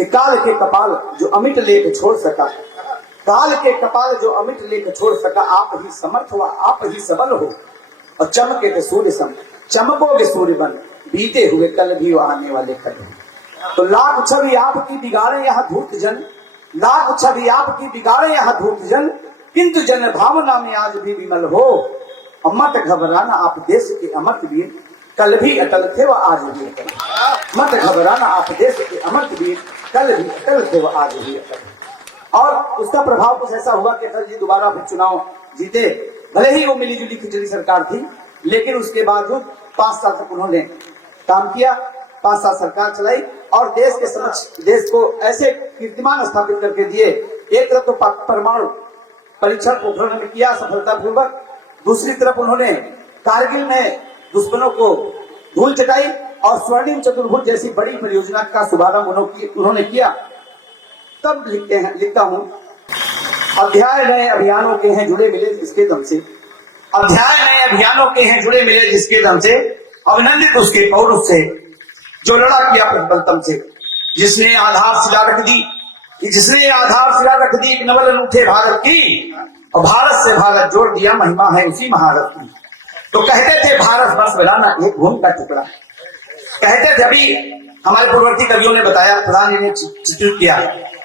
कि काल के कपाल जो अमिट लेख छोड़ सका, काल के कपाल जो अमिट लेख छोड़ सका, आप ही समर्थ हो, आप ही सबल हो। और चमके थे सूर्य सम, चमकोगे सूर्य बन, बीते हुए कल भी आने वाले कल। तो लाख छवि आपकी बिगाड़े यहाँ धूर्त जन, लाख छवि आपकी बिगाड़े यहाँ धूर्त जन, किंतु जन भावना में आज भी विमल हो। और मत घबराना आप देश के अमर्त वीर, कल भी अटल थे वह आज भी अटल। मत घबराना आप देश के अमर्त वीर, कल भी अटल थे वह आज भी अटल। और उसका प्रभाव कुछ ऐसा हुआ कि अटल जी दोबारा फिर चुनाव जीते। भले ही वो मिली जुली खिचड़ी सरकार थी, लेकिन उसके बावजूद 5 साल तक उन्होंने काम किया, 5 साल सरकार चलाई और देश के समक्ष देश को ऐसे कीर्तिमान स्थापित करके दिए। एक तरफ तो परमाणु परीक्षण पोखरण में किया सफलतापूर्वक, दूसरी तरफ उन्होंने कारगिल में दुश्मनों को धूल चटाई और स्वर्णिम चतुर्भुज जैसी बड़ी परियोजना का शुभारंभ उन्होंने किया। तब लिखता हूं, अध्याय नए अभियानों के हैं जुड़े मिले जिसके दम से, अध्याय नए अभियानों के हैं जुड़े मिले जिसके दम से, अभिनंदित उसके पौरुष से जो लड़ा किया प्रतिबल से, जिसने आधारशिला रख दी, जिसने आधारशिला रख दी एक नवल अनूठे भारत की, और भारत से भारत जोड़ दिया महिमा है उसी महारत की। तो कहते थे भारत बस मिलाना एक भूमि का टुकड़ा, कहते थे, अभी हमारे पूर्ववर्ती कवियों ने बताया, प्रधान जी ने चित्रित किया,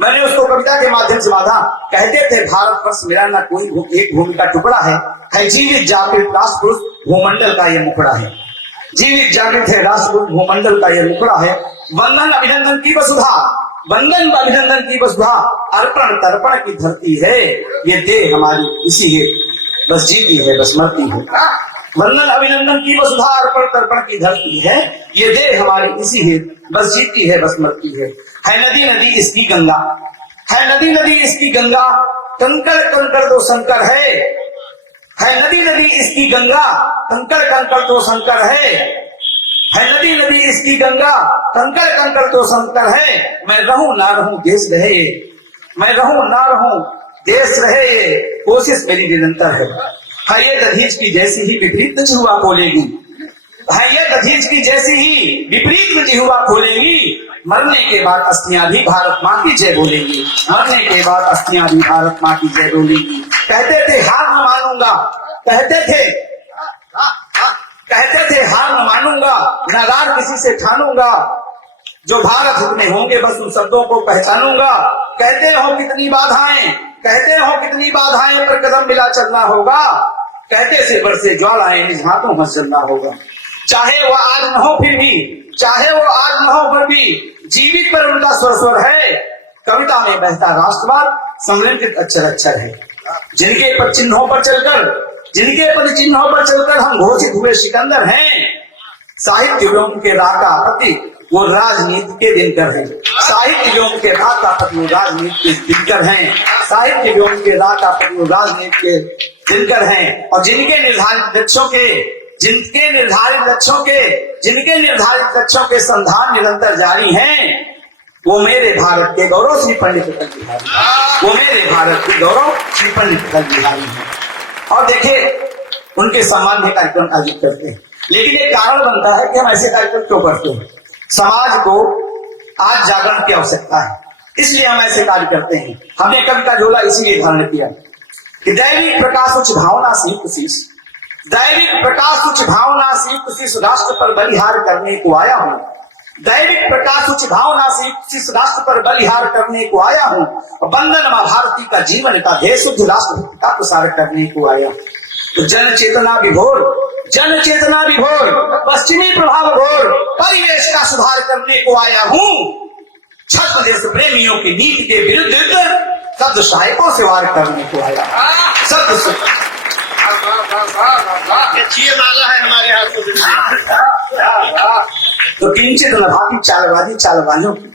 मैंने उसको कविता के माध्यम से बांधा। कहते थे भारत बस मिलाना कोई एक भूमि का टुकड़ा है जीवित जागृत राष्ट्रपुरुष भूमंडल का ये मुखड़ा है, जीवित जागृत है राष्ट्रपुरुष भूमंडल का ये मुखड़ा है। वंदन अभिनंदन की वसुधा, वंदन अभिनंदन की वसुधा, अर्पण तर्पण की धरती है ये देह हमारी इसी है बस जीती है बस मरती है। वंदन अभिनंदन की वसुधा, अर्पण तर्पण की धरती है ये देह हमारी इसी है बस जीती है बस मरती है। नदी नदी इसकी गंगा, है नदी नदी इसकी गंगा, कंकड़ कंकड़ तो शंकर है नदी नदी इसकी गंगा, कंकड़ कंकड़ तो शंकर है नदी नदी इसकी गंगा, कंकड़ कंकड़ तो शंकर है। मैं रहूं ना रहूं देश रहे, मैं रहूं ना रहूं देश रहे, ये कोशिश मेरी निरंतर है ये दधीच की जैसी ही विपरीत जिह्वा खोलेगी, है ये दधीच की जैसी ही विपरीत जिह्वा खोलेगी। मरने के बाद अस्थियां भी भारत माँ की जय बोलेंगी, मरने के बाद अस्थियां भी भारत माँ की जय बोलेंगी। कहते थे हार न मानूंगा, कहते थे हार न मानूंगा, नादार किसी से ठानूंगा, जो भारत हित में होंगे बस उन शब्दों को पहचानूंगा। कहते हो कितनी बाधाएं, कहते हो कितनी बाधाएं, पर कदम मिला चलना होगा, कहते से बरसे ज्वालाएं निज हाथों में चलना होगा। चाहे वो आज न हो फिर भी, चाहे वो आज न हो फिर भी, जीवित पर उनका स्वर स्वर है। कविता में बहता राष्ट्रवाद संलग्नित अक्षर अक्षर है, जिनके पद चिन्हों पर चलकर, जिनके पद चिन्हों पर चलकर हम घोषित हुए सिकंदर हैं। साहित्य व्योम के राकापति वो राजनीति के दिनकर हैं, साहित्य व्योम के राकापति वो राजनीति के दिनकर हैं, साहित्य व्योम के राकापति वो राजनीति के दिनकर हैं। और जिनके निर्धारित लक्ष्यों के, जिनके निर्धारित लक्ष्यों के संधान निरंतर जारी हैं, वो मेरे भारत के गौरव श्री पंडित अटल बिहारी, वो मेरे भारत के गौरव श्री पंडित अटल बिहारी हैं। और देखिए उनके सम्मान में कार्यक्रम आयोजित करते हैं, लेकिन एक कारण बनता है कि हम ऐसे कार्यक्रम क्यों करते हैं। समाज को आज जागरण की आवश्यकता है, इसलिए हम ऐसे कार्य करते हैं। हमने कविता झोला इसीलिए धारण किया कि दैविक प्रकाश उच्च भावना से युक्त शीश, दैविक प्रकाश उच्च भावना से युक्त शीश राष्ट्र पर बलिहार करने को आया हूँ, दैविक प्रकाश उच्च भावना से युक्त शीश राष्ट्र पर बलिहार करने को आया हूँ। वंदन मां भारती का जीवन का ध्येय शुद्ध राष्ट्र का प्रसार करने को आया। तो जन चेतना विभोर, जन चेतना विभोर, पश्चिमी प्रभाव घोर, परिवेश का सुधार करने को आया हूँ। छत्र देश प्रेमियों की नीति के विरुद्ध शब्द सहायकों से वार करने को आया। शब्द माला है हमारे हाथ तो किंचित न भाती चालबाजी चालबाजों की,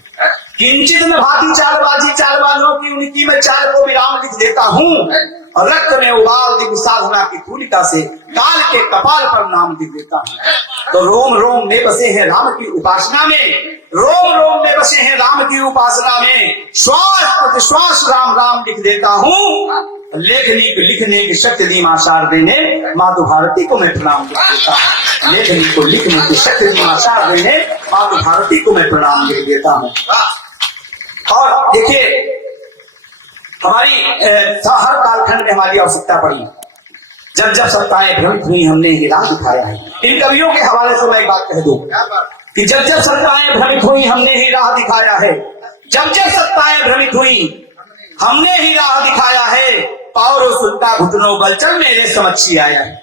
किंचित न भाती चालबाजी चालबाजों की, उनकी मैं चाल को विराम लिख देता हूँ। और रक्त में उबाल दी साधना की तुलिका से काल के कपाल पर नाम लिख देता हूँ। तो रोम रोम में बसे हैं राम की उपासना में, रोम रोम में बसे हैं राम की उपासना में, श्वास प्रतिश्वास राम राम लिख देता हूँ। लेखनी को लिखने की शक्ति दी मां शारदे ने, मातु भारती को मैं प्रणाम लिख देता हूँ। लेखनी को लिखने की शक्ति दी मां शारदे ने, मातु भारती को मैं प्रणाम लिख देता हूँ। देखिए हमारी हर कालखंड में हमारी आवश्यकता पड़ी, जब जब सत्ताएं भ्रमित हुई हमने ही राह दिखाया है। इन कवियों के हवाले से मैं एक बात कह दूं कि जब जब सत्ताएं भ्रमित हुई हमने ही राह दिखाया है, जब जब सत्ताएं भ्रमित हुई हमने ही राह दिखाया है, और सुनता घुटनों बल चल मेरे समझी आया है।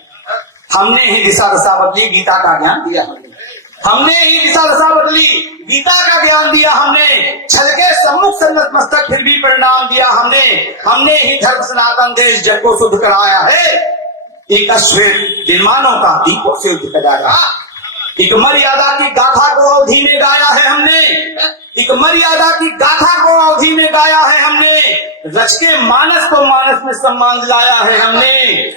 हमने ही दिशा दशा बदली, गीता का ज्ञान दिया हमने ही दिशा दशा बदली, गीता का ज्ञान दिया हमने, छल के सम्मुख संगत मस्तक फिर भी परिणाम दिया हमने ही धर्म सनातन देश जग को शुद्ध कराया है। एक अश्वेत दिनमानों का दीपों से युद्ध कराया, एक मर्यादा की गाथा को अवधि में गाया है हमने, एक मर्यादा की गाथा को अवधि में गाया है हमने, रच के मानस को मानस में सम्मान दिलाया है हमने,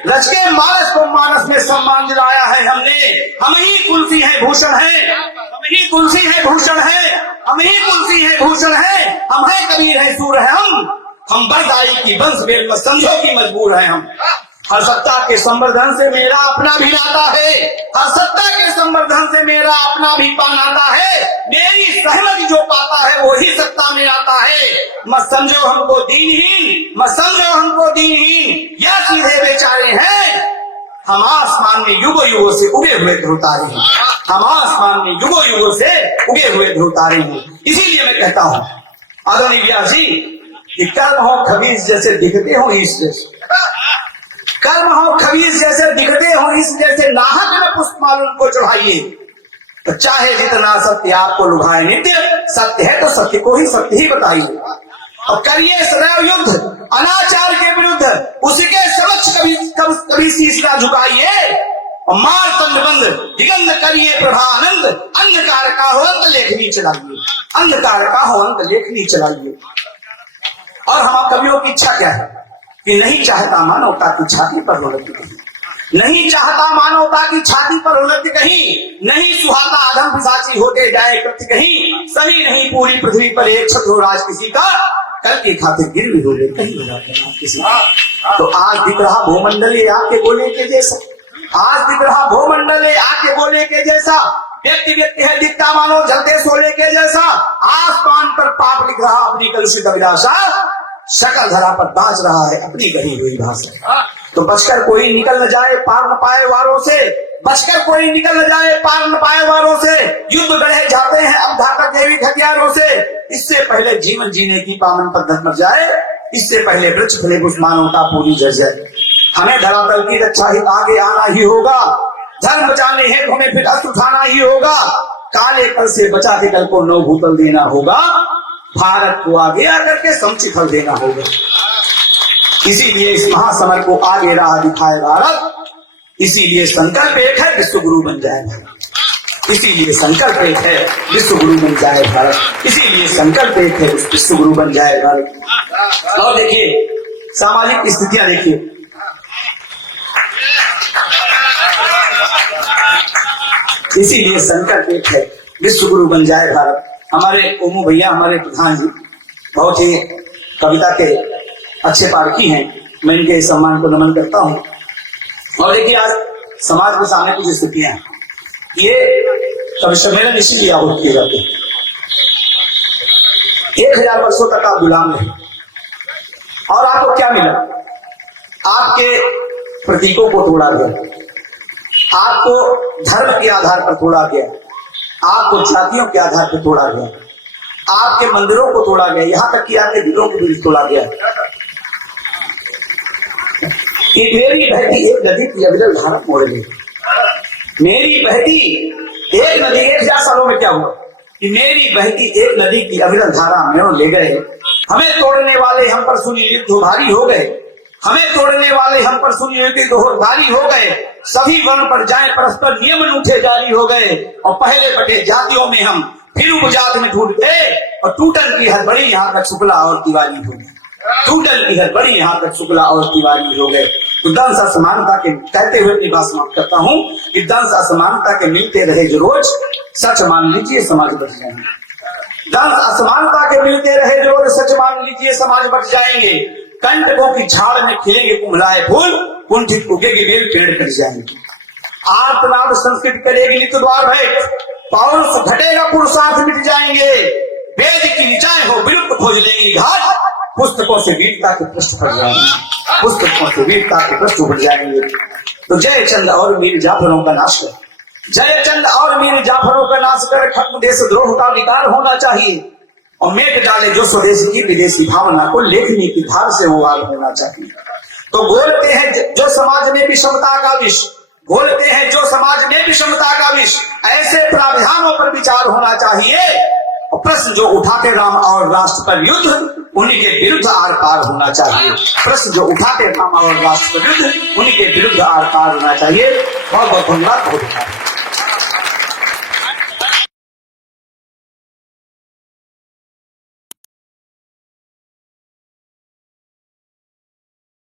रच के मानस को मानस में सम्मान दिलाया है हमने। हम ही तुलसी है भूषण है, हम ही तुलसी है भूषण है, हम ही तुलसी है भूषण है, हम है कबीर है सूर है हम बरदाई की वंश वेद में समझो की मजबूर है हम। हर सत्ता के संवर्धन से मेरा अपना भी नाता है, हर सत्ता के संवर्धन से मेरा अपना भी नाता है, मेरी सहमति जो पाता है वो ही सत्ता में आता है। मत समझो हमको दीनहीन, मत समझो हमको दीनहीन, या सीधे बेचारे हैं, हम आसमान में युगों युगों से उगे हुए ध्रुवतारे हैं, हम आसमान में युगों युगों से उगे हुए ध्रुवतारे हैं। इसीलिए मैं कहता हूँ आदरणीय व्यास जी कि कर्म हो खबीज जैसे दिखते हो इस जैसे, कर्म हो खबीज जैसे दिखते हो इस जैसे, नाहक में पुष्पमाल उनको चढ़ाइए, तो चाहे जितना सत्य आपको लुभाए नित्य, सत्य है तो सत्य को ही सत्य ही बताइए, और करिए सदैव युद्ध अनाचार के विरुद्ध, उसी के समक्ष कभी शीश ना झुकाइए, और मार तंडबंद दिगंध करिए प्रभानंद, अंधकार का हो अंत लेखनी चलाइए, अंधकार का हो अंत लेखनी चलाइए। और हम कवियों की इच्छा क्या है कि नहीं चाहता मानवता की छाती पर रोलती कहीं, नहीं चाहता मानवता की छाती पर रोलती कहीं, नहीं सुहाता अधम पिशाची होते जाए कृत्य कहीं, सही नहीं पूरी पृथ्वी पर एक छत्र राज किसी का, कल की खातिर गिर भी रोले कहीं किसी का। तो आज दिख रहा भूमंडल आपके बोले के जैसा, आज दिख रहा भूमंडल आपके बोले के जैसा, व्यक्ति व्यक्ति है दिखता मानो जलते सोले के जैसा, आसमान पर पाप लिख रहा अपनी कलुषित अभिलाषा, शकल धरा पर दाच रहा है अपनी गढ़ी हुई भाषा। तो बचकर कोई निकल न जाए पार न पाए वारों से, बचकर कोई निकल न जाए पार न पाए वारों से, युद्ध गढ़े जाते हैं अब घातक जैविक हथियारों से, इससे पहले जीवन जीने की पावन पद्धत मर जाए, इससे पहले वृक्ष फले कुछ मानवता पूरी जर जाए। हमें धरातल की रक्षा ही आगे आना ही होगा, धर्म बचाने हेतु हमें फिर अस्त्र उठाना ही होगा, काले कल से बचा के कल को नौ भूतल देना होगा, भारत को आगे आकर के समुचित फल देना होगा। इसीलिए इस महासमर को आगे राह दिखाए भारत, इसीलिए संकल्प एक है विश्व गुरु बन जाए भारत, इसीलिए संकल्प एक है विश्व गुरु बन जाए भारत, इसीलिए संकल्प एक है विश्व गुरु बन जाए भारत। और देखिए सामाजिक स्थितियां देखिए, इसीलिए संकल्प एक है विश्व गुरु बन जाए भारत। हमारे ओमू भैया हमारे प्रधान जी बहुत ही कविता के अच्छे पारखी हैं, मैं इनके सम्मान को नमन करता हूँ। और देखिए आज समाज में सामने कुछ स्थितियां हैं, ये कवि सम्मेलन इसीलिए आहुत किए जाते हैं। 1000 वर्षों तक आप गुलाम रहे और आपको क्या मिला? आपके प्रतीकों को तोड़ा गया, आपको धर्म के आधार पर तोड़ा गया, आपको जातियों के आधार पर तोड़ा गया, आपके मंदिरों को तोड़ा गया, यहाँ तक कि आपके दिलों को भी तोड़ा गया। कि मेरी बहती एक नदी की अविरल धारा मोड़ ली, मेरी बहती एक नदी, 1000 सालों में क्या हुआ कि मेरी बहती एक नदी की अविरल धारा में ले गए, हमें तोड़ने वाले हम पर सुनी भारी हो गए, हमें तोड़ने वाले हम पर सुनिए कि भारी हो गए, सभी वर्ण पर जाए परस्पर नियम अनूठे जारी हो गए, और पहले बटे जातियों में हम फिर उपजात में टूट गए, और टूटन की हर बड़ी यहाँ तक शुक्ला और दिवाली हो गई, टूटन की हर बड़ी यहाँ तक शुक्ला और दिवाली हो गए। तो दंश असमानता के कहते हुए अपनी बात समाप्त करता हूँ कि दंश असमानता के मिलते रहे जो रोज, सच मान लीजिए समाज बच जाएंगे। दंश असमानता के मिलते रहे जो रोज, सच मान लीजिए समाज बच जाएंगे। कंटकों की झाड़ में खिलेंगे कुम्हलाए फूल, कुंठित उगेगी बेल पेड़ कट जाएंगे। आर्तनाद संस्कृत करेगी नित्य द्वार भय, पौरुष घटेगा पुरुषार्थ मिट जाएंगे। वेद की ऋचाएं हो विलुप्त खोज लेंगी घाट, पुस्तकों से वीरता के प्रश्न पड़ जाएंगे, पुस्तकों से वीरता के प्रश्न उठ जाएंगे। तो जयचंद और मीर जाफरों का नाश कर, जयचंद और मीर जाफरों का नाश कर, खत्म देशद्रोह का विकार होना चाहिए और मेट डाले जो स्वदेश की विदेशी भावना को लेखनी की धार से वो आग होना चाहिए। तो बोलते हैं जो समाज में विषमता का विष, बोलते हैं जो समाज में विषमता का विष, ऐसे प्रावधानों पर विचार होना चाहिए और प्रश्न जो उठाते राम और राष्ट्र पर युद्ध, उन्हीं के विरुद्ध आर पार होना चाहिए। प्रश्न जो उठाते राम और राष्ट्र पर युद्ध, उन्हीं के विरुद्ध आर पार होना चाहिए। बहुत बहुत धन्यवाद।